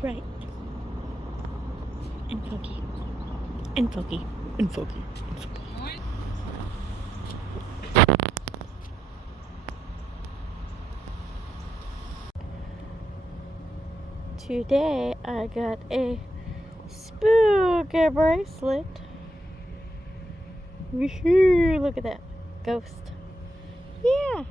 bright and foggy and foggy and foggy and foggy. Today I got a spooky bracelet. Woohoo, look at that ghost. Yeah.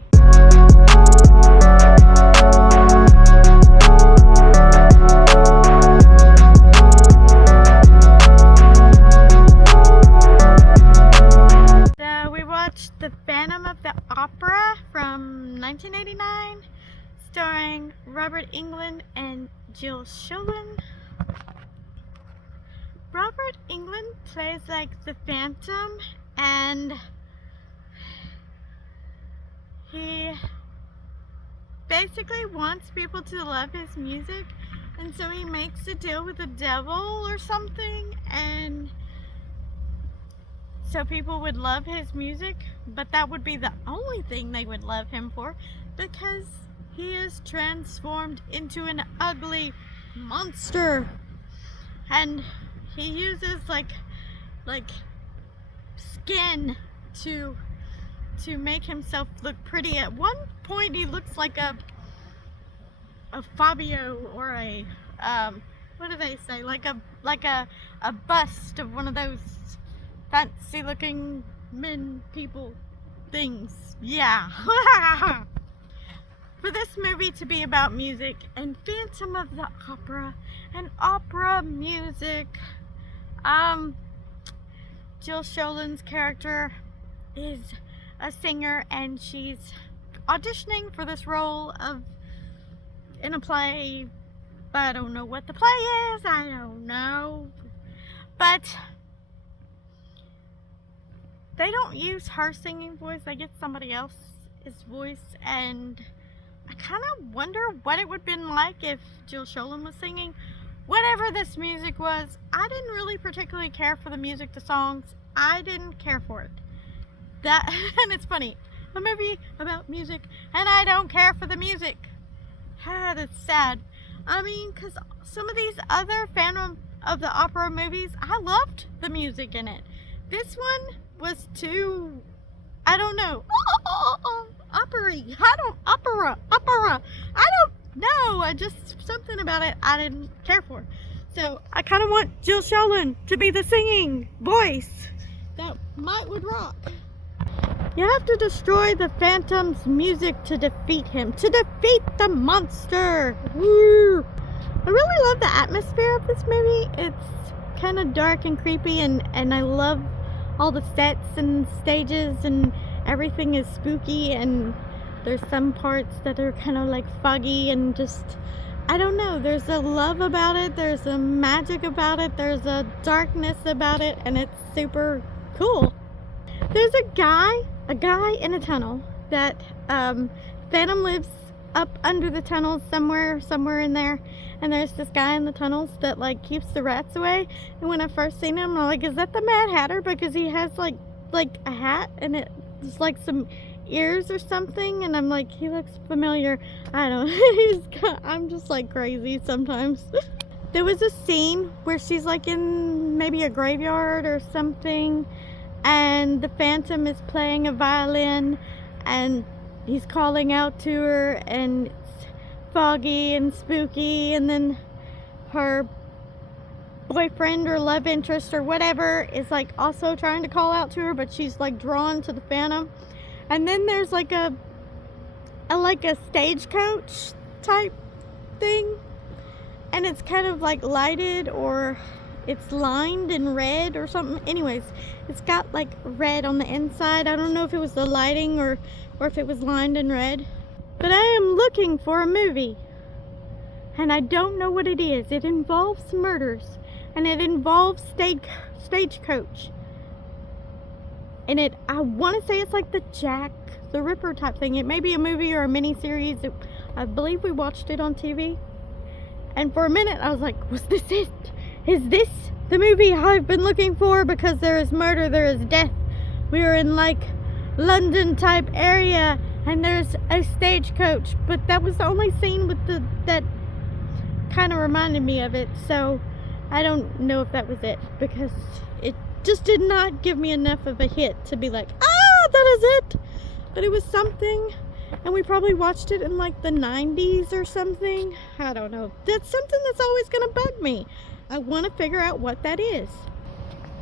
So we watched The Phantom of the Opera from 1989, starring Robert Englund and Jill Schoelen. Robert Englund plays like the Phantom, and he basically wants people to love his music, and so he makes a deal with the devil or something, and so people would love his music, but that would be the only thing they would love him for, because he is transformed into an ugly monster, and he uses like skin to make himself look pretty. At one point he looks like a Fabio, or a what do they say, like a bust of one of those fancy looking men people things. Yeah. For this movie to be about music and Phantom of the Opera and opera music, Jill Schoelen's character is a singer, and she's auditioning for this role in a play. I don't know what the play is, I don't know, but they don't use her singing voice, they get somebody else's voice, and I kind of wonder what it would have been like if Jill Schoelen was singing. Whatever this music was, I didn't really particularly care for the music, the songs. I didn't care for it. And it's funny, a movie about music, and I don't care for the music. That's sad. I mean, because some of these other Phantom of the Opera movies, I loved the music in it. This one was too, I don't know, opera-y. Opera. I don't know. Just something about it I didn't care for. So I kind of want Jill Schoelen to be the singing voice that would rock. You have to destroy the Phantom's music to defeat him, to defeat the monster. Woo! I really love the atmosphere of this movie. It's kind of dark and creepy, and I love all the sets and stages, and everything is spooky, and there's some parts that are kind of like foggy and just, I don't know, there's a love about it, there's a magic about it, there's a darkness about it, and it's super cool. There's a guy in a tunnel that Phantom lives up under the tunnel somewhere in there, and there's this guy in the tunnels that like keeps the rats away. And when I first seen him, I'm like, is that the Mad Hatter? Because he has like a hat, and it's like some ears or something, and I'm like, he looks familiar. I don't know. I'm just like crazy sometimes. There was a scene where she's like in maybe a graveyard or something, and the Phantom is playing a violin, and he's calling out to her, and it's foggy and spooky, and then her boyfriend or love interest or whatever is like also trying to call out to her, but she's like drawn to the Phantom. And then there's like a stagecoach type thing, and it's kind of like lighted, or it's lined in red or something. Anyways, it's got like red on the inside. I don't know if it was the lighting or if it was lined in red. But I am looking for a movie, and I don't know what it is. It involves murders, and it involves stagecoach. And I want to say it's like the Jack the Ripper type thing. It may be a movie or a mini-series. I believe we watched it on TV. And for a minute I was like, was this it? Is this the movie I've been looking for? Because there is murder, there is death. We are in like London type area, and there's a stagecoach. But that was the only scene with that kind of reminded me of it, so I don't know if that was it, because it just did not give me enough of a hit to be like, ah, that is it. But it was something, and we probably watched it in like the 90s or something. I don't know. That's something that's always gonna bug me. I want to figure out what that is.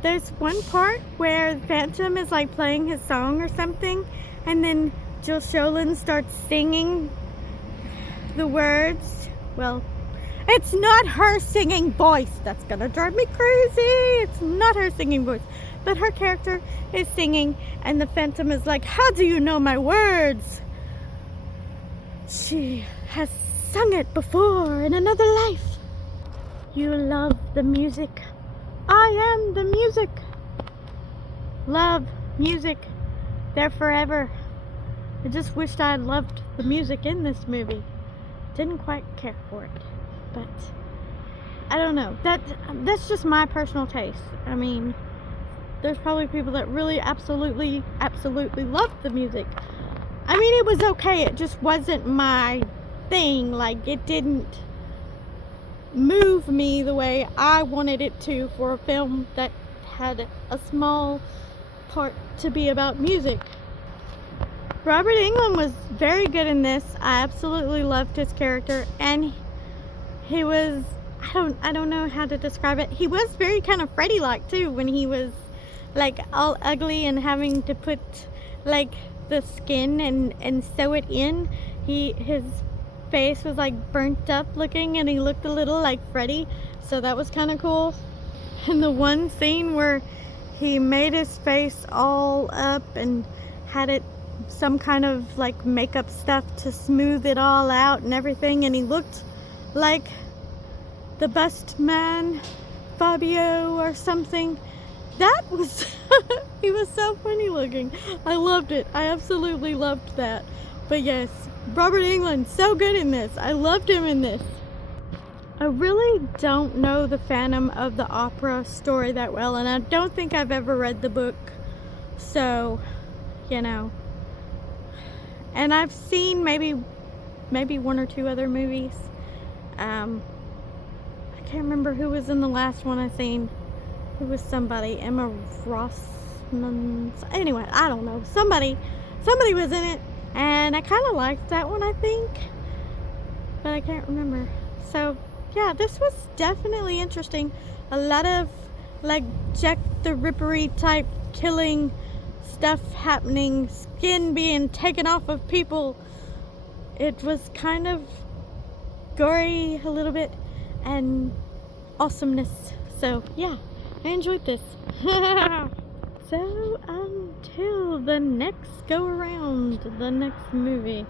There's one part where Phantom is like playing his song or something, and then Jill Sholin starts singing the words. Well, it's not her singing voice. That's gonna drive me crazy. It's not her singing voice. But her character is singing, and the Phantom is like, how do you know my words? She has sung it before in another life. You love the music. I am the music. Love music. They're forever. I just wished I had loved the music in this movie. Didn't quite care for it, but I don't know. That's just my personal taste. I mean, there's probably people that really absolutely love the music. I mean, it was okay. It just wasn't my thing. Like, it didn't move me the way I wanted it to for a film that had a small part to be about music. Robert Englund was very good in this. I absolutely loved his character, and he was, I don't know how to describe it. He was very kind of Freddy-like too, when he was like all ugly and having to put like the skin and sew it in. His face was like burnt up looking, and he looked a little like Freddy, so that was kind of cool. And the one scene where he made his face all up and had it some kind of like makeup stuff to smooth it all out and everything, and he looked like the bust man Fabio or something. That was he was so funny looking. I loved it. I absolutely loved that. But yes, Robert Englund, so good in this. I loved him in this. I really don't know the Phantom of the Opera story that well, and I don't think I've ever read the book, so you know. And I've seen maybe one or two other movies. I can't remember who was in the last one I seen. It was somebody, Emma Rossman. Anyway, I don't know. Somebody was in it, and I kind of liked that one, I think, but I can't remember. So yeah, this was definitely interesting. A lot of like Jack the Rippery type killing stuff happening, skin being taken off of people. It was kind of gory a little bit, and awesomeness. So yeah, I enjoyed this. So until the next go around, the next movie.